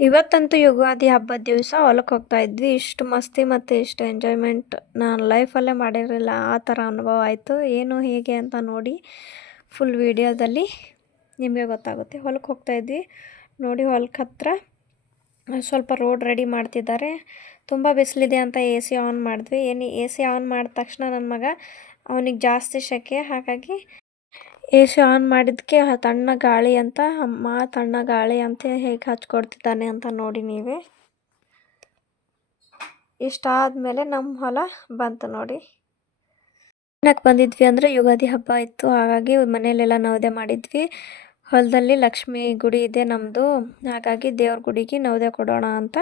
ಇವತ್ತಂತೂ ಯುಗಾದಿ ಹಬ್ಬದ ದಿವಸ ಹೊಲಕ್ಕೆ ಹೋಗ್ತಾ ಇದ್ವಿ. ಇಷ್ಟು ಮಸ್ತಿ ಮತ್ತು ಇಷ್ಟು ಎಂಜಾಯ್ಮೆಂಟ್ ನಾನು ಲೈಫಲ್ಲೇ ಮಾಡಿರಲಿಲ್ಲ. ಆ ಥರ ಅನುಭವ ಆಯಿತು. ಏನು ಹೇಗೆ ಅಂತ ನೋಡಿ ಫುಲ್ ವೀಡಿಯೋದಲ್ಲಿ ನಿಮಗೆ ಗೊತ್ತಾಗುತ್ತೆ. ಹೊಲಕ್ಕೆ ಹೋಗ್ತಾ ಇದ್ವಿ. ನೋಡಿ ಹೊಲಕ್ಕೆ ಹತ್ರ ಸ್ವಲ್ಪ ರೋಡ್ ರೆಡಿ ಮಾಡ್ತಿದ್ದಾರೆ. ತುಂಬ ಬಿಸಿಲಿದೆ ಅಂತ ಎ ಸಿ ಆನ್ ಮಾಡಿದ್ವಿ. ಎ ಸಿ ಆನ್ ಮಾಡಿದ ತಕ್ಷಣ ನನ್ನ ಮಗ ಅವನಿಗೆ ಜಾಸ್ತಿ ಸೆಕೆ, ಹಾಗಾಗಿ ಎ ಸಿ ಆನ್ ಮಾಡಿದ್ದಕ್ಕೆ ತಣ್ಣ ಗಾಳಿ ಅಂತ, ಅಮ್ಮ ತಣ್ಣ ಗಾಳಿ ಅಂತ ಹೇಗೆ ಹಚ್ಕೊಡ್ತಿದ್ದಾನೆ ಅಂತ ನೋಡಿ ನೀವೇ. ಇಷ್ಟಾದಮೇಲೆ ನಮ್ಮ ಹೊಲ ಬಂತು ನೋಡಿ. ಏನಕ್ಕೆ ಬಂದಿದ್ವಿ ಅಂದರೆ ಯುಗಾದಿ ಹಬ್ಬ ಇತ್ತು, ಹಾಗಾಗಿ ಮನೆಯಲ್ಲೆಲ್ಲ ನೈವೇದ್ಯ ಮಾಡಿದ್ವಿ. ಹೊಲದಲ್ಲಿ ಲಕ್ಷ್ಮೀ ಗುಡಿ ಇದೆ ನಮ್ಮದು, ಹಾಗಾಗಿ ದೇವ್ರ ಗುಡಿಗೆ ನೈವೇದ್ಯ ಕೊಡೋಣ ಅಂತ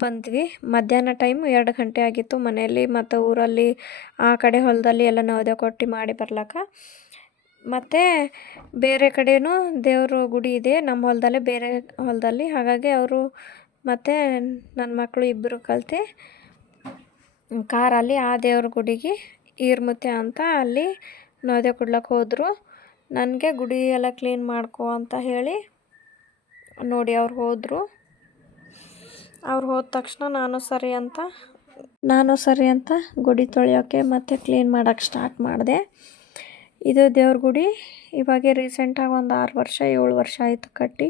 ಬಂದ್ವಿ. ಮಧ್ಯಾಹ್ನ ಟೈಮ್ 2 ಗಂಟೆ ಆಗಿತ್ತು. ಮನೆಯಲ್ಲಿ ಮತ್ತು ಊರಲ್ಲಿ ಆ ಕಡೆ ಹೊಲದಲ್ಲಿ ಎಲ್ಲ ನೈವೇದ್ಯ ಕೊಟ್ಟು ಮಾಡಿ ಬರ್ಲಕ್ಕ. ಮತ್ತು ಬೇರೆ ಕಡೆಯೂ ದೇವ್ರ ಗುಡಿ ಇದೆ ನಮ್ಮ ಹೊಲದಲ್ಲೇ, ಬೇರೆ ಹೊಲದಲ್ಲಿ. ಹಾಗಾಗಿ ಅವರು ಮತ್ತು ನನ್ನ ಮಕ್ಕಳು ಇಬ್ಬರು ಕಲಿತು ಕಾರಲ್ಲಿ ಆ ದೇವ್ರ ಗುಡಿಗೆ ಈರ್ಮುತ್ಯ ಅಂತ ಅಲ್ಲಿ ನೈವೇದ್ಯ ಕೊಡ್ಲಕ್ಕೆ ಹೋದರು. ನನಗೆ ಗುಡಿ ಎಲ್ಲ ಕ್ಲೀನ್ ಮಾಡ್ಕೊ ಅಂತ ಹೇಳಿ ನೋಡಿ ಅವ್ರು ಹೋದರು. ಅವ್ರು ಹೋದ ತಕ್ಷಣ ನಾನು ಸರಿ ಅಂತ ಗುಡಿ ತೊಳೆಯೋಕ್ಕೆ ಮತ್ತು ಕ್ಲೀನ್ ಮಾಡೋಕ್ಕೆ ಸ್ಟಾರ್ಟ್ ಮಾಡಿದೆ. ಇದು ದೇವ್ರ ಗುಡಿ ಇವಾಗ ರೀಸೆಂಟಾಗಿ ಒಂದು 6 ವರ್ಷ 7 ವರ್ಷ ಆಯಿತು ಕಟ್ಟಿ.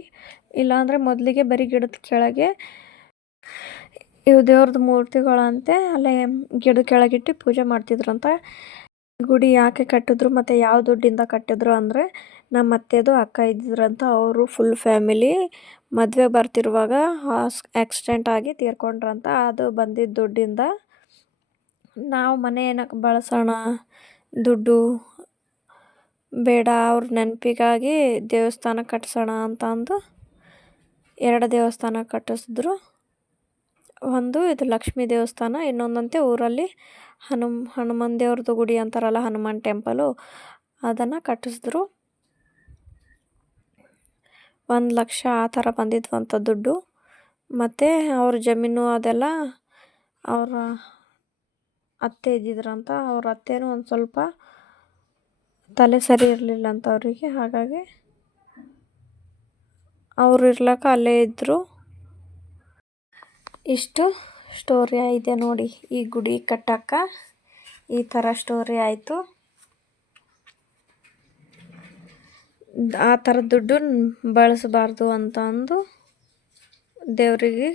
ಇಲ್ಲಾಂದರೆ ಮೊದಲಿಗೆ ಬರೀ ಗಿಡದ ಕೆಳಗೆ ಇವು ದೇವ್ರದ್ದು ಮೂರ್ತಿಗಳಂತೆ ಅಲ್ಲೇ ಗಿಡದ ಕೆಳಗಿಟ್ಟು ಪೂಜೆ ಮಾಡ್ತಿದ್ರಂತ. ಗುಡಿ ಯಾಕೆ ಕಟ್ಟಿದ್ರು ಮತ್ತು ಯಾವ ದುಡ್ಡಿಂದ ಕಟ್ಟಿದ್ರು ಅಂದರೆ ನಮ್ಮ ಅತ್ತೆದು ಅಕ್ಕ ಇದ್ದಿದ್ರಂತ. ಅವರು ಫುಲ್ ಫ್ಯಾಮಿಲಿ ಮದುವೆ ಬರ್ತಿರುವಾಗ ಆಕ್ಸಿಡೆಂಟ್ ಆಗಿ ತೀರ್ಕೊಂಡ್ರಂತ. ಅದು ಬಂದಿದ್ದ ದುಡ್ಡಿಂದ ನಾವು ಮನೆ ಏನಕ್ಕೆ ಬಳಸೋಣ, ದುಡ್ಡು ಬೇಡ, ಅವ್ರ ನೆನಪಿಗಾಗಿ ದೇವಸ್ಥಾನ ಕಟ್ಸೋಣ ಅಂತ ಅಂದು 2 ದೇವಸ್ಥಾನ ಕಟ್ಟಿಸಿದ್ರು. ಒಂದು ಇದು ಲಕ್ಷ್ಮೀ ದೇವಸ್ಥಾನ, ಇನ್ನೊಂದಂತೆ ಊರಲ್ಲಿ ಹನುಮಾನ್ ದೇವ್ರದ್ದು ಗುಡಿ ಅಂತಾರಲ್ಲ, ಹನುಮಾನ್ ಟೆಂಪಲು, ಅದನ್ನು ಕಟ್ಟಿಸಿದ್ರು. 1 ಲಕ್ಷ ಆ ಥರ ಬಂದಿದ್ವಂಥ ದುಡ್ಡು. ಮತ್ತು ಅವ್ರ ಜಮೀನು ಅದೆಲ್ಲ ಅವರ ಅತ್ತೆ ಇದ್ದಿದ್ರಂತ. ಅವ್ರ ಅತ್ತೆನೂ ಒಂದು ಸ್ವಲ್ಪ ತಲೆ ಸರಿ ಇರಲಿಲ್ಲ ಅಂತ ಅವರಿಗೆ, ಹಾಗಾಗಿ ಅವರು ಇರ್ಲಕ್ಕ ಅಲ್ಲೇ ಇದ್ದರು. ಇಷ್ಟು ಸ್ಟೋರಿ ಇದೆ ನೋಡಿ. ಈ ಗುಡಿ ಕಟ್ಟಕ್ಕೆ ಈ ಥರ ಸ್ಟೋರಿ ಆಯಿತು. ಆ ಥರ ದುಡ್ಡು ಬಳಸಬಾರ್ದು ಅಂತ ಅಂದು ದೇವರಿಗೆ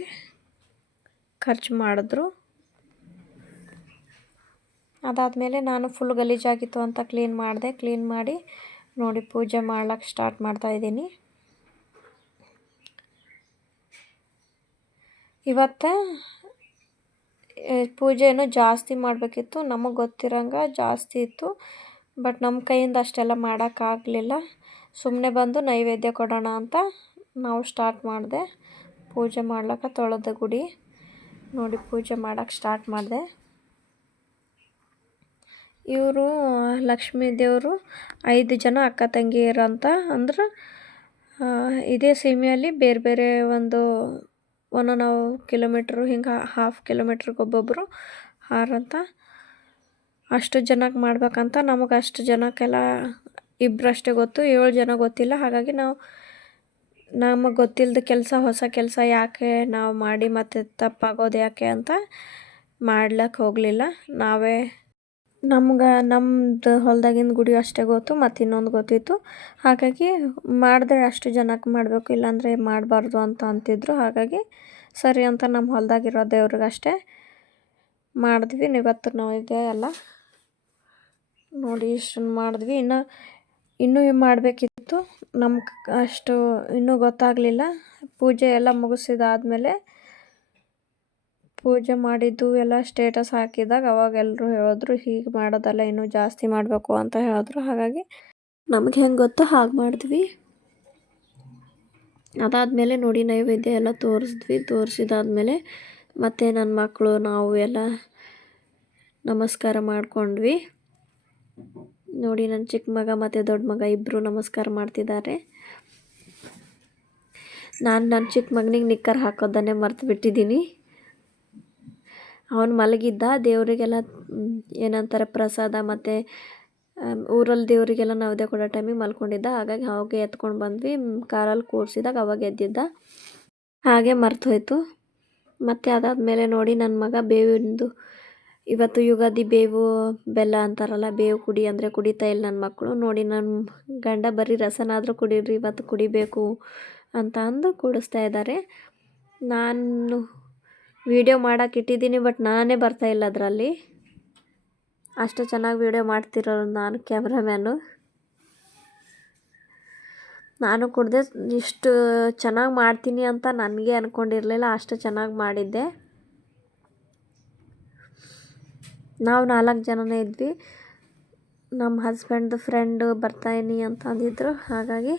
ಖರ್ಚು ಮಾಡಿದ್ರು. ಅದಾದಮೇಲೆ ನಾನು ಫುಲ್ ಗಲೀಜಾಗಿತ್ತು ಅಂತ ಕ್ಲೀನ್ ಮಾಡಿದೆ. ಕ್ಲೀನ್ ಮಾಡಿ ನೋಡಿ ಪೂಜೆ ಮಾಡ್ಲಿಕ್ಕೆ ಸ್ಟಾರ್ಟ್ ಮಾಡ್ತಾಯಿದ್ದೀನಿ. ಇವತ್ತು ಪೂಜೆನೂ ಜಾಸ್ತಿ ಮಾಡಬೇಕಿತ್ತು, ನಮಗೆ ಗೊತ್ತಿರೋಂಗೆ ಜಾಸ್ತಿ ಇತ್ತು. ಬಟ್ ನಮ್ಮ ಕೈಯಿಂದ ಅಷ್ಟೆಲ್ಲ ಮಾಡೋಕ್ಕಾಗಲಿಲ್ಲ. ಸುಮ್ಮನೆ ಬಂದು ನೈವೇದ್ಯ ಕೊಡೋಣ ಅಂತ ನಾವು ಸ್ಟಾರ್ಟ್ ಮಾಡಿದೆ. ಪೂಜೆ ಮಾಡ್ಲಿಕ್ಕೆ ತೊಳೆದ ಗುಡಿ ನೋಡಿ, ಪೂಜೆ ಮಾಡೋಕ್ಕೆ ಸ್ಟಾರ್ಟ್ ಮಾಡಿದೆ. ಇವರು ಲಕ್ಷ್ಮೀ ದೇವರು 5 ಜನ ಅಕ್ಕ ತಂಗಿಯರಂತ. ಅಂದ್ರೆ ಇದೇ ಸೀಮೆಯಲ್ಲಿ ಬೇರೆ ಬೇರೆ ಒಂದು 1 ಕಿಲೋಮೀಟ್ರು ಹಿಂಗೆ ಹಾಫ್ ಕಿಲೋಮೀಟ್ರಿಗೆ ಒಬ್ಬೊಬ್ಬರು ಹಾರಂತ. ಅಷ್ಟು ಜನಕ್ಕೆ ಮಾಡ್ಬೇಕಂತ. ನಮಗೆ ಅಷ್ಟು ಜನಕ್ಕೆಲ್ಲ ಇಬ್ಬರಷ್ಟೇ ಗೊತ್ತು, 7 ಜನ ಗೊತ್ತಿಲ್ಲ. ಹಾಗಾಗಿ ನಮಗೆ ಗೊತ್ತಿಲ್ಲದ ಕೆಲಸ, ಹೊಸ ಕೆಲಸ ಯಾಕೆ ನಾವು ಮಾಡಿ ಮತ್ತು ತಪ್ಪಾಗೋದು ಯಾಕೆ ಅಂತ ಮಾಡ್ಲಿಕ್ಕೆ ಹೋಗಲಿಲ್ಲ. ನಾವೇ ನಮ್ಮದು ಹೊಲದಾಗಿಂದ ಗುಡಿ ಅಷ್ಟೇ ಗೊತ್ತು, ಮತ್ತು ಇನ್ನೊಂದು ಗೊತ್ತಿತ್ತು. ಹಾಗಾಗಿ ಮಾಡಿದ್ರೆ ಅಷ್ಟು ಜನಕ್ಕೆ ಮಾಡಬೇಕು, ಇಲ್ಲಾಂದರೆ ಮಾಡಬಾರ್ದು ಅಂತ ಅಂತಿದ್ರು. ಹಾಗಾಗಿ ಸರಿ ಅಂತ ನಮ್ಮ ಹೊಲದಾಗಿರೋ ದೇವ್ರಿಗಷ್ಟೇ ಮಾಡಿದ್ವಿ. ಇವತ್ತು ನೈವೇದ್ಯ ಎಲ್ಲ ನೋಡಿ ಇಷ್ಟನ್ನು ಮಾಡಿದ್ವಿ. ಇನ್ನೂ ಮಾಡಬೇಕಿತ್ತು, ನಮ್ಗೆ ಅಷ್ಟು ಇನ್ನೂ ಗೊತ್ತಾಗಲಿಲ್ಲ. ಪೂಜೆ ಎಲ್ಲ ಮುಗಿಸಿದಾದ್ಮೇಲೆ ಪೂಜೆ ಮಾಡಿದ್ದು ಎಲ್ಲ ಸ್ಟೇಟಸ್ ಹಾಕಿದಾಗ ಅವಾಗ ಎಲ್ಲರೂ ಹೇಳಿದ್ರು, ಹೀಗೆ ಮಾಡೋದಲ್ಲ, ಇನ್ನೂ ಜಾಸ್ತಿ ಮಾಡಬೇಕು ಅಂತ ಹೇಳಿದ್ರು. ಹಾಗಾಗಿ ನಮಗೆ ಹೆಂಗೆ ಗೊತ್ತೋ ಹಾಗೆ ಮಾಡಿದ್ವಿ. ಅದಾದಮೇಲೆ ನೋಡಿ ನೈವೇದ್ಯ ಎಲ್ಲ ತೋರಿಸಿದಾದ್ಮೇಲೆ ಮತ್ತು ನನ್ನ ಮಕ್ಕಳು ನಾವು ಎಲ್ಲ ನಮಸ್ಕಾರ ಮಾಡ್ಕೊಂಡ್ವಿ. ನೋಡಿ ನನ್ನ ಚಿಕ್ಕ ಮಗ ಮತ್ತು ದೊಡ್ಡ ಮಗ ಇಬ್ಬರು ನಮಸ್ಕಾರ ಮಾಡ್ತಿದ್ದಾರೆ. ನಾನು ನನ್ನ ಚಿಕ್ಕ ಮಗನಿಗೆ ನಿಕ್ಕರ್ ಹಾಕೋದನ್ನೇ ಮರ್ತು ಬಿಟ್ಟಿದ್ದೀನಿ. ಅವನು ಮಲಗಿದ್ದ. ದೇವರಿಗೆಲ್ಲ ಏನಂತಾರೆ ಪ್ರಸಾದ ಮತ್ತು ಊರಲ್ಲಿ ದೇವರಿಗೆಲ್ಲ ನೈವೇದ್ಯ ಕೊಡೋ ಟೈಮಿಗೆ ಮಲ್ಕೊಂಡಿದ್ದ. ಹಾಗಾಗಿ ಅವಾಗೆ ಎತ್ಕೊಂಡು ಬಂದ್ವಿ. ಕಾರಲ್ಲಿ ಕೂರಿಸಿದಾಗ ಅವಾಗ ಎದ್ದಿದ್ದ. ಹಾಗೆ ಮರ್ತೋಯ್ತು. ಮತ್ತು ಅದಾದಮೇಲೆ ನೋಡಿ ನನ್ನ ಮಗ ಬೇವಿಂದು ಇವತ್ತು ಯುಗಾದಿ ಬೇವು ಬೆಲ್ಲ ಅಂತಾರಲ್ಲ, ಬೇವು ಕುಡಿ ಅಂದರೆ ಕುಡಿತಾ ಇಲ್ಲ ನನ್ನ ಮಕ್ಕಳು. ನೋಡಿ ನನ್ನ ಗಂಡ ಬರೀ ರಸನಾದರೂ ಕುಡೀರಿ ಇವತ್ತು ಕುಡಿಬೇಕು ಅಂತ ಅಂದು ಕುಡಿಸ್ತಾ ಇದ್ದಾರೆ. ನಾನು ವೀಡಿಯೋ ಮಾಡೋಕೆ ಇಟ್ಟಿದ್ದೀನಿ, ಬಟ್ ನಾನೇ ಬರ್ತಾಯಿಲ್ಲ ಅದರಲ್ಲಿ. ಅಷ್ಟು ಚೆನ್ನಾಗಿ ವೀಡಿಯೋ ಮಾಡ್ತಿರೋರು ನಾನು ಕ್ಯಾಮ್ರಾಮ್ಯಾನು. ನಾನು ಕುಡ್ದೆ ಇಷ್ಟು ಚೆನ್ನಾಗಿ ಮಾಡ್ತೀನಿ ಅಂತ ನನಗೆ ಅಂದ್ಕೊಂಡಿರಲಿಲ್ಲ, ಅಷ್ಟು ಚೆನ್ನಾಗಿ ಮಾಡಿದ್ದೆ. ನಾವು 4 ಜನನೇ ಇದ್ವಿ. ನಮ್ಮ ಹಸ್ಬೆಂಡ್ದು ಫ್ರೆಂಡು ಬರ್ತಾಯಿನಿ ಅಂತ ಅಂದಿದ್ರು. ಹಾಗಾಗಿ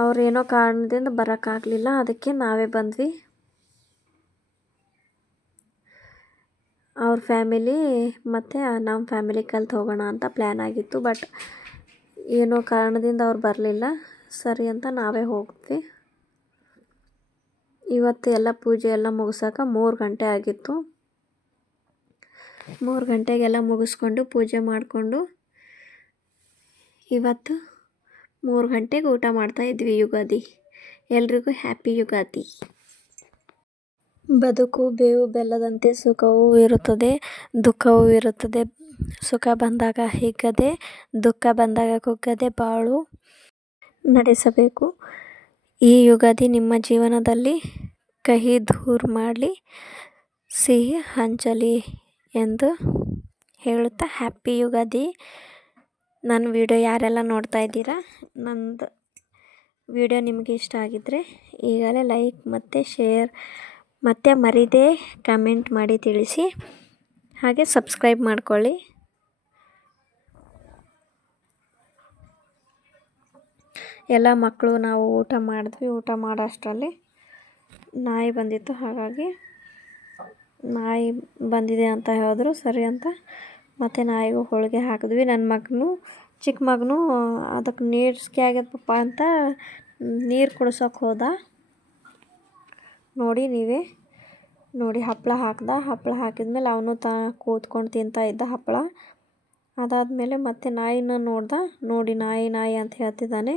ಅವ್ರೇನೋ ಕಾರಣದಿಂದ ಬರೋಕ್ಕಾಗಲಿಲ್ಲ, ಅದಕ್ಕೆ ನಾವೇ ಬಂದ್ವಿ. ಅವ್ರ ಫ್ಯಾಮಿಲಿ ಮತ್ತು ನಮ್ಮ ಫ್ಯಾಮಿಲಿ ಕಲ್ತು ಹೋಗೋಣ ಅಂತ ಪ್ಲ್ಯಾನ್ ಆಗಿತ್ತು. ಬಟ್ ಏನೋ ಕಾರಣದಿಂದ ಅವ್ರು ಬರಲಿಲ್ಲ. ಸರಿ ಅಂತ ನಾವೇ ಹೋಗ್ತೀವಿ. ಇವತ್ತು ಎಲ್ಲ ಪೂಜೆ ಎಲ್ಲ ಮುಗಿಸೋಕೆ 3 ಗಂಟೆ ಆಗಿತ್ತು. 3 ಗಂಟೆಗೆಲ್ಲ ಮುಗಿಸ್ಕೊಂಡು ಪೂಜೆ ಮಾಡಿಕೊಂಡು ಇವತ್ತು 3 ಗಂಟೆಗೆ ಊಟ ಮಾಡ್ತಾಯಿದ್ವಿ. ಯುಗಾದಿ ಎಲ್ರಿಗೂ ಹ್ಯಾಪಿ ಯುಗಾದಿ. ಬದುಕು ಬೇವು ಬೆಲ್ಲದಂತೆ ಸುಖವೂ ಇರುತ್ತದೆ, ದುಃಖವೂ ಇರುತ್ತದೆ. ಸುಖ ಬಂದಾಗ ಹಿಗ್ಗದೆ, ದುಃಖ ಬಂದಾಗ ಕುಗ್ಗದೆ ಬಾಳು ನಡೆಸಬೇಕು. ಈ ಯುಗಾದಿ ನಿಮ್ಮ ಜೀವನದಲ್ಲಿ ಕಹಿ ದೂರ ಮಾಡಲಿ, ಸಿಹಿ ಹಂಚಲಿ ಎಂದು ಹೇಳುತ್ತಾ ಹ್ಯಾಪಿ ಯುಗಾದಿ. ನನ್ನ ವಿಡಿಯೋ ಯಾರೆಲ್ಲ ನೋಡ್ತಾ ಇದ್ದೀರಾ, ನಂದು ವಿಡಿಯೋ ನಿಮಗೆ ಇಷ್ಟ ಆಗಿದ್ದರೆ ಈಗಲೇ ಲೈಕ್ ಮತ್ತು ಶೇರ್ ಮತ್ತು ಮರೀದೇ ಕಮೆಂಟ್ ಮಾಡಿ ತಿಳಿಸಿ. ಹಾಗೆ ಸಬ್ಸ್ಕ್ರೈಬ್ ಮಾಡ್ಕೊಳ್ಳಿ. ಎಲ್ಲ ಮಕ್ಕಳು ನಾವು ಊಟ ಮಾಡಿದ್ವಿ. ಊಟ ಮಾಡೋ ಅಷ್ಟರಲ್ಲಿ ನಾಯಿ ಬಂದಿತ್ತು. ಹಾಗಾಗಿ ನಾಯಿ ಬಂದಿದೆ ಅಂತ ಹೇಳಿದ್ರು, ಸರಿ ಅಂತ ಮತ್ತು ನಾಯಿಗೂ ಹೋಳಿಗೆ ಹಾಕಿದ್ವಿ. ನನ್ನ ಮಗನು ಚಿಕ್ಕ ಮಗನು ಅದಕ್ಕೆ ನೀರ್ಸ್ಕೆ ಆಗ್ಯದ ಪಪ್ಪ ಅಂತ ನೀರು ಕುಡ್ಸೋಕೆ ಹೋದ. ನೋಡಿ ನೀವೇ ನೋಡಿ, ಹಪ್ಪಳ ಹಾಕ್ದ. ಹಪ್ಪಳ ಹಾಕಿದ್ಮೇಲೆ ಅವನು ಕೂತ್ಕೊಂಡು ತಿಂತಾ ಇದ್ದ ಹಪ್ಪಳ. ಅದಾದಮೇಲೆ ಮತ್ತೆ ನಾಯಿನ ನೋಡ್ದ. ನೋಡಿ ನಾಯಿ ನಾಯಿ ಅಂತ ಹೇಳ್ತಿದ್ದಾನೆ.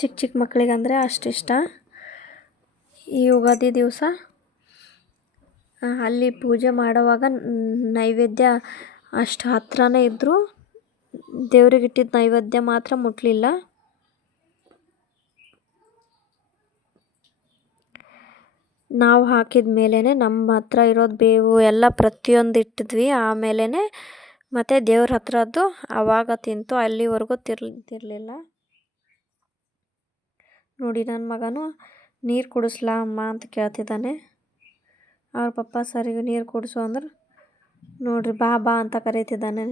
ಚಿಕ್ಕ ಚಿಕ್ಕ ಮಕ್ಕಳಿಗಂದರೆ ಅಷ್ಟಿಷ್ಟ. ಈ ಯುಗಾದಿ ದಿವಸ ಅಲ್ಲಿ ಪೂಜೆ ಮಾಡುವಾಗ ನೈವೇದ್ಯ ಅಷ್ಟು ಹತ್ರನೇ ಇದ್ದರೂ ದೇವ್ರಿಗಿಟ್ಟಿದ್ದ ನೈವೇದ್ಯ ಮಾತ್ರ ಮುಟ್ಟಲಿಲ್ಲ. ನಾವು ಹಾಕಿದ ಮೇಲೇ ನಮ್ಮ ಹತ್ರ ಇರೋದು ಬೇವು ಎಲ್ಲ ಪ್ರತಿಯೊಂದು ಇಟ್ಟಿದ್ವಿ. ಆಮೇಲೆ ಮತ್ತು ದೇವ್ರ ಹತ್ರದ್ದು ಆವಾಗ ತಿಂತು, ಅಲ್ಲಿವರೆಗೂ ತಿರ್ಲಿಲ್ಲ. ನೋಡಿ ನನ್ನ ಮಗನು ನೀರು ಕುಡಿಸ್ಲಾ ಅಮ್ಮ ಅಂತ ಕೇಳ್ತಿದ್ದಾನೆ. ಅವ್ರ ಪಪ್ಪ ಸರಿಗೆ ನೀರು ಕುಡಿಸು ಅಂದ್ರೆ ನೋಡ್ರಿ ಬಾ ಬಾ ಅಂತ ಕರೀತಿದ್ದಾನೆ.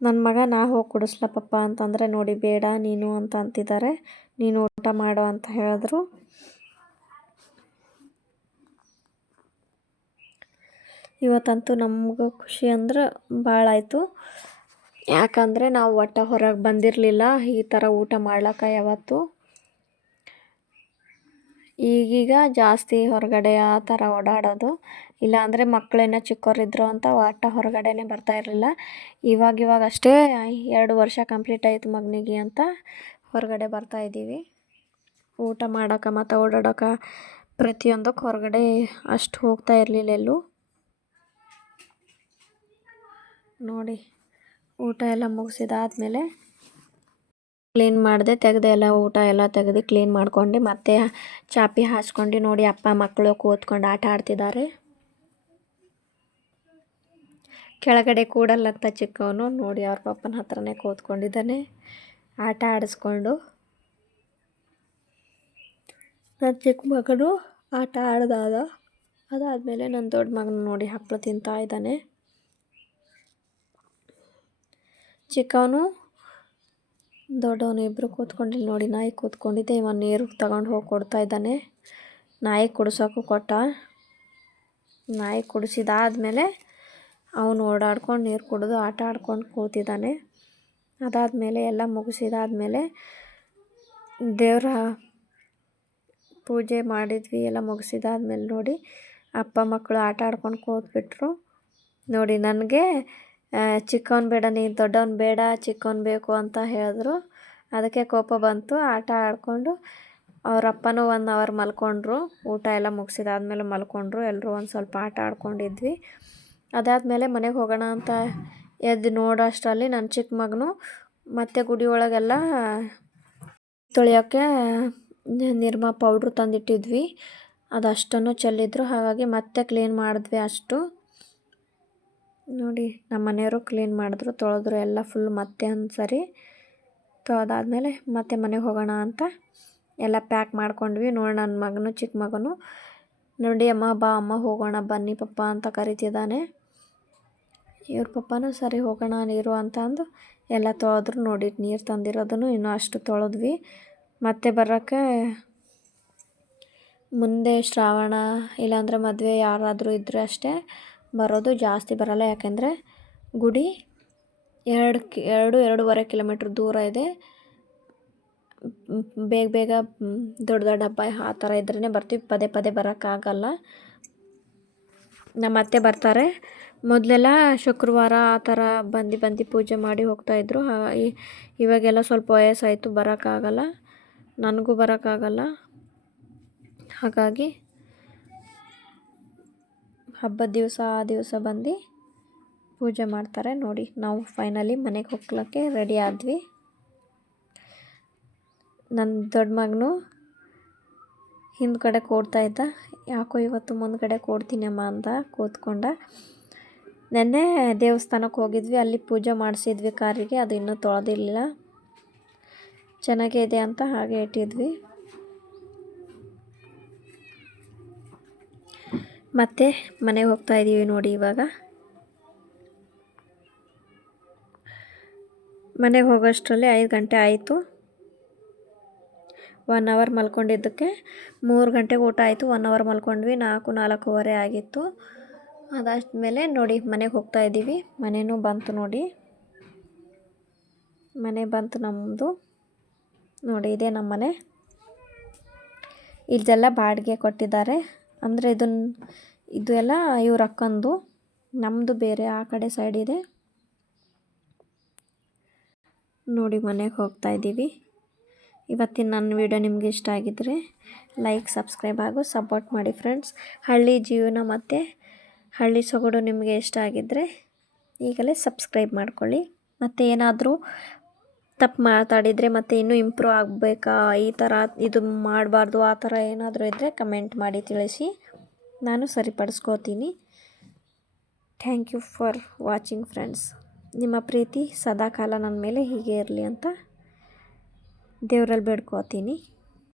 ನನ್ನ ಮಗ ನಾ ಹೋಗಿ ಕುಡಿಸ್ಲಾ ಪಪ್ಪ ಅಂತಂದರೆ ನೋಡಿ ಬೇಡ ನೀನು ಅಂತ ಅಂತಿದ್ದಾರೆ. ನೀನು ಊಟ ಮಾಡು ಅಂತ ಹೇಳಿದ್ರು. ಇವತ್ತಂತೂ ನಮಗೂ ಖುಷಿ ಅಂದ್ರೆ ಭಾಳ ಆಯಿತು. ಯಾಕಂದರೆ ನಾವು ಒಟ್ಟು ಹೊರಗೆ ಬಂದಿರಲಿಲ್ಲ ಈ ಥರ ಊಟ ಮಾಡ್ಲಿಕ್ಕೆ ಯಾವತ್ತು. ಈಗೀಗ ಜಾಸ್ತಿ ಹೊರಗಡೆ ಆ ಥರ ಓಡಾಡೋದು. ಇಲ್ಲಾಂದರೆ ಮಕ್ಕಳೇನೋ ಚಿಕ್ಕವರಿದ್ರು ಅಂತ ಒಟ್ಟು ಹೊರಗಡೆನೇ ಬರ್ತಾ ಇರಲಿಲ್ಲ. ಇವಾಗ ಅಷ್ಟೇ 2 ವರ್ಷ ಕಂಪ್ಲೀಟ್ ಆಯಿತು ಮಗನಿಗೆ ಅಂತ ಹೊರಗಡೆ ಬರ್ತಾಯಿದ್ದೀವಿ. ಊಟ ಮಾಡೋಕೆ ಮತ್ತು ಓಡಾಡೋಕೆ ಪ್ರತಿಯೊಂದಕ್ಕೆ ಹೊರಗಡೆ ಅಷ್ಟು ಹೋಗ್ತಾ ಇರಲಿಲ್ಲ ಎಲ್ಲೂ. ನೋಡಿ ಊಟ ಎಲ್ಲ ಮುಗಿಸಿದಾದ್ಮೇಲೆ ಕ್ಲೀನ್ ಮಾಡಿದೆ, ತೆಗೆದೆ ಎಲ್ಲ ಊಟ ಎಲ್ಲ ತೆಗೆದು ಕ್ಲೀನ್ ಮಾಡ್ಕೊಂಡು ಮತ್ತೆ ಚಾಪಿ ಹಾಸ್ಕೊಂಡು ನೋಡಿ ಅಪ್ಪ ಮಕ್ಕಳು ಕೂತ್ಕೊಂಡು ಆಟ ಆಡ್ತಿದ್ದಾರೆ. ಕೆಳಗಡೆ ಕೂಡಲ್ಲಂತ ಚಿಕ್ಕವನು ನೋಡಿ ಅವ್ರ ಪಪ್ಪನ ಹತ್ರನೇ ಕೂತ್ಕೊಂಡಿದ್ದಾನೆ ಆಟ ಆಡಿಸ್ಕೊಂಡು. ನನ್ನ ಚಿಕ್ಕ ಮಗನು ಆಟ ಅದಾದಮೇಲೆ ನನ್ನ ದೊಡ್ಡ ಮಗನು ನೋಡಿ ಹಪ್ಪಳ ತಿಂತಾ ಇದ್ದಾನೆ. ಚಿಕ್ಕವನು ದೊಡ್ಡವನು ಇಬ್ಬರು ಕೂತ್ಕೊಂಡಿಲ್ಲ ನೋಡಿ. ನಾಯಿ ಕೂತ್ಕೊಂಡಿದ್ದೆ, ಇವ ನೀರು ತಗೊಂಡು ಹೋಗಿ ಕೊಡ್ತಾ ಇದ್ದಾನೆ. ನಾಯಿ ಕುಡಿಸೋಕು ಕೊಟ್ಟ. ನಾಯಿ ಕುಡಿಸಿದಾದ್ಮೇಲೆ ಅವನು ಓಡಾಡ್ಕೊಂಡು ನೀರು ಕುಡಿದು ಆಟ ಆಡ್ಕೊಂಡು ಕೂತಿದ್ದಾನೆ. ಅದಾದಮೇಲೆ ಎಲ್ಲ ಮುಗಿಸಿದಾದ್ಮೇಲೆ ದೇವರ ಪೂಜೆ ಮಾಡಿದ್ವಿ. ಎಲ್ಲ ಮುಗಿಸಿದಾದ್ಮೇಲೆ ನೋಡಿ ಅಪ್ಪ ಮಕ್ಕಳು ಆಟ ಆಡ್ಕೊಂಡು ಕೂತ್ಬಿಟ್ರು. ನೋಡಿ ನನಗೆ ಚಿಕ್ಕವನು ಬೇಡ, ನೀನು ದೊಡ್ಡವನು ಬೇಡ, ಚಿಕ್ಕವನು ಬೇಕು ಅಂತ ಹೇಳಿದ್ರು. ಅದಕ್ಕೆ ಕೋಪ ಬಂತು. ಆಟ ಆಡಿಕೊಂಡು ಅವ್ರ ಅಪ್ಪನೂ 1 ಅವರ್ ಮಲ್ಕೊಂಡ್ರು. ಊಟ ಎಲ್ಲ ಮುಗಿಸಿದಾದ್ಮೇಲೆ ಮಲ್ಕೊಂಡ್ರು. ಎಲ್ಲರೂ ಒಂದು ಸ್ವಲ್ಪ ಆಟ ಆಡ್ಕೊಂಡಿದ್ವಿ. ಅದಾದಮೇಲೆ ಮನೆಗೆ ಹೋಗೋಣ ಅಂತ ಎದ್ದು ನೋಡೋ ಅಷ್ಟರಲ್ಲಿ ನನ್ನ ಚಿಕ್ಕ ಮಗನು ಮತ್ತೆ ಗುಡಿ ಒಳಗೆಲ್ಲ ತೊಳೆಯೋಕ್ಕೆ ನಿರ್ಮಾ ಪೌಡ್ರು ತಂದಿಟ್ಟಿದ್ವಿ, ಅದಷ್ಟನ್ನು ಚೆಲ್ಲಿದ್ರು. ಹಾಗಾಗಿ ಮತ್ತೆ ಕ್ಲೀನ್ ಮಾಡಿದ್ವಿ. ಅಷ್ಟು ನೋಡಿ ನಮ್ಮ ಮನೆಯವರು ಕ್ಲೀನ್ ಮಾಡಿದ್ರು, ತೊಳೆದ್ರು ಎಲ್ಲ ಫುಲ್. ಮತ್ತೆ ಒಂದು ಸರಿ ತೊಳೆದಾದ್ಮೇಲೆ ಮತ್ತೆ ಮನೆಗೆ ಹೋಗೋಣ ಅಂತ ಎಲ್ಲ ಪ್ಯಾಕ್ ಮಾಡ್ಕೊಂಡ್ವಿ. ನೋಡಿ ನನ್ನ ಮಗನು, ಚಿಕ್ಕ ಮಗನು ನೋಡಿ, ಅಮ್ಮ ಬಾ ಅಮ್ಮ ಹೋಗೋಣ ಬನ್ನಿ ಪಪ್ಪ ಅಂತ ಕರಿತಿದ್ದಾನೆ. ಇವ್ರ ಪಪ್ಪನೂ ಸರಿ ಹೋಗೋಣ ನೀರು ಅಂತ ಅಂದು ಎಲ್ಲ ತೊಳೆದ್ರು. ನೋಡಿ ನೀರು ತಂದಿರೋದನ್ನು ಇನ್ನೂ ಅಷ್ಟು ತೊಳೆದ್ವಿ. ಮತ್ತೆ ಬರೋಕ್ಕೆ ಮುಂದೆ ಶ್ರಾವಣ ಇಲ್ಲಾಂದರೆ ಮದುವೆ ಯಾರಾದರೂ ಇದ್ದರೆ ಅಷ್ಟೇ ಬರೋದು, ಜಾಸ್ತಿ ಬರೋಲ್ಲ. ಯಾಕೆಂದರೆ ಗುಡಿ 2-2.5 ಕಿಲೋಮೀಟ್ರ್ ದೂರ ಇದೆ. ಬೇಗ ದೊಡ್ಡ ಹಬ್ಬ ಆ ಥರ ಇದ್ರೇ ಬರ್ತೀವಿ, ಪದೇ ಪದೇ ಬರೋಕ್ಕಾಗಲ್ಲ. ನಮ್ಮ ಅತ್ತೆ ಬರ್ತಾರೆ. ಮೊದಲೆಲ್ಲ ಶುಕ್ರವಾರ ಆ ಥರ ಬಂದು ಪೂಜೆ ಮಾಡಿ ಹೋಗ್ತಾಯಿದ್ರು. ಇವಾಗೆಲ್ಲ ಸ್ವಲ್ಪ ವಯಸ್ಸಾಯಿತು, ಬರೋಕ್ಕಾಗಲ್ಲ, ನನಗೂ ಬರೋಕ್ಕಾಗಲ್ಲ. ಹಾಗಾಗಿ ಹಬ್ಬದ ದಿವಸ ಆ ದಿವಸ ಬಂದು ಪೂಜೆ ಮಾಡ್ತಾರೆ. ನೋಡಿ ನಾವು ಫೈನಲಿ ಮನೆಗೆ ಹೋಗ್ಲಿಕ್ಕೆ ರೆಡಿ ಆದ್ವಿ. ನನ್ನ ದೊಡ್ಡ ಮಗನು ಹಿಂದ್ಗಡೆ ಕೂಡ್ತಾಯಿದ್ದ. ಯಾಕೋ ಇವತ್ತು ಮುಂದ್ಗಡೆ ಕೂಡ್ತೀನಿ ಅಮ್ಮ ಅಂತ ಕೂತ್ಕೊಂಡ. ನೆನ್ನೆ ದೇವಸ್ಥಾನಕ್ಕೆ ಹೋಗಿದ್ವಿ, ಅಲ್ಲಿ ಪೂಜೆ ಮಾಡಿಸಿದ್ವಿ ಕಾರಿಗೆ. ಅದು ಇನ್ನೂ ತೊಳೆದಿರಲಿಲ್ಲ, ಚೆನ್ನಾಗೇ ಇದೆ ಅಂತ ಹಾಗೆ ಇಟ್ಟಿದ್ವಿ. ಮತ್ತೆ ಮನೆಗೆ ಹೋಗ್ತಾ ಇದ್ದೀವಿ. ನೋಡಿ ಇವಾಗ ಮನೆಗೆ ಹೋಗೋಷ್ಟರಲ್ಲಿ 5 ಗಂಟೆ ಆಯಿತು. 1 ಅವರ್ ಮಲ್ಕೊಂಡಿದ್ದಕ್ಕೆ 3 ಗಂಟೆಗೆ ಊಟ ಆಯಿತು. 1 ಅವರ್ ಮಲ್ಕೊಂಡ್ವಿ. 4-4:15 ಆಗಿತ್ತು. ಅದಾದಮೇಲೆ ನೋಡಿ ಮನೆಗೆ ಹೋಗ್ತಾ ಇದ್ದೀವಿ. ಮನೆಯೂ ಬಂತು. ನೋಡಿ ಮನೆ ಬಂತು ನಮ್ಮದು. ನೋಡಿ ಇದೇ ನಮ್ಮ ಮನೆ. ಇದೆಲ್ಲ ಬಾಡಿಗೆ ಕೊಟ್ಟಿದ್ದಾರೆ. ಅಂದರೆ ಇದು ಎಲ್ಲ ಇವ್ರ ಅಕ್ಕಂದು, ನಮ್ಮದು ಬೇರೆ ಆ ಕಡೆ ಸೈಡ್ ಇದೆ. ನೋಡಿ ಮನೆಗೆ ಹೋಗ್ತಾ ಇದ್ದೀವಿ. ಇವತ್ತಿನ ನನ್ನ ವಿಡಿಯೋ ನಿಮಗೆ ಇಷ್ಟ ಆಗಿದ್ದರೆ ಲೈಕ್, ಸಬ್ಸ್ಕ್ರೈಬ್ ಹಾಗೂ ಸಪೋರ್ಟ್ ಮಾಡಿ ಫ್ರೆಂಡ್ಸ್. ಹಳ್ಳಿ ಜೀವನ ಮತ್ತು ಹಳ್ಳಿ ಸೊಗಡು ನಿಮಗೆ ಇಷ್ಟ ಆಗಿದ್ದರೆ ಈಗಲೇ ಸಬ್ಸ್ಕ್ರೈಬ್ ಮಾಡ್ಕೊಳ್ಳಿ. ಮತ್ತು ಏನಾದರೂ ತಪ್ಪು ಮಾತಾಡಿದರೆ ಮತ್ತು ಇನ್ನೂ ಇಂಪ್ರೂವ್ ಆಗಬೇಕಾ, ಈ ಥರ ಇದು ಮಾಡಬಾರ್ದು, ಆ ಥರ ಏನಾದರೂ ಇದ್ದರೆ ಕಮೆಂಟ್ ಮಾಡಿ ತಿಳಿಸಿ, ನಾನು ಸರಿಪಡಿಸ್ಕೋತೀನಿ. Thank you for watching friends. ನಿಮ್ಮ ಪ್ರೀತಿ ಸದಾಕಾಲ ನನ್ನ ಮೇಲೆ ಹೀಗೆ ಇರಲಿ ಅಂತ ದೇವರಲ್ಲಿ ಬೇಡ್ಕೋತೀನಿ.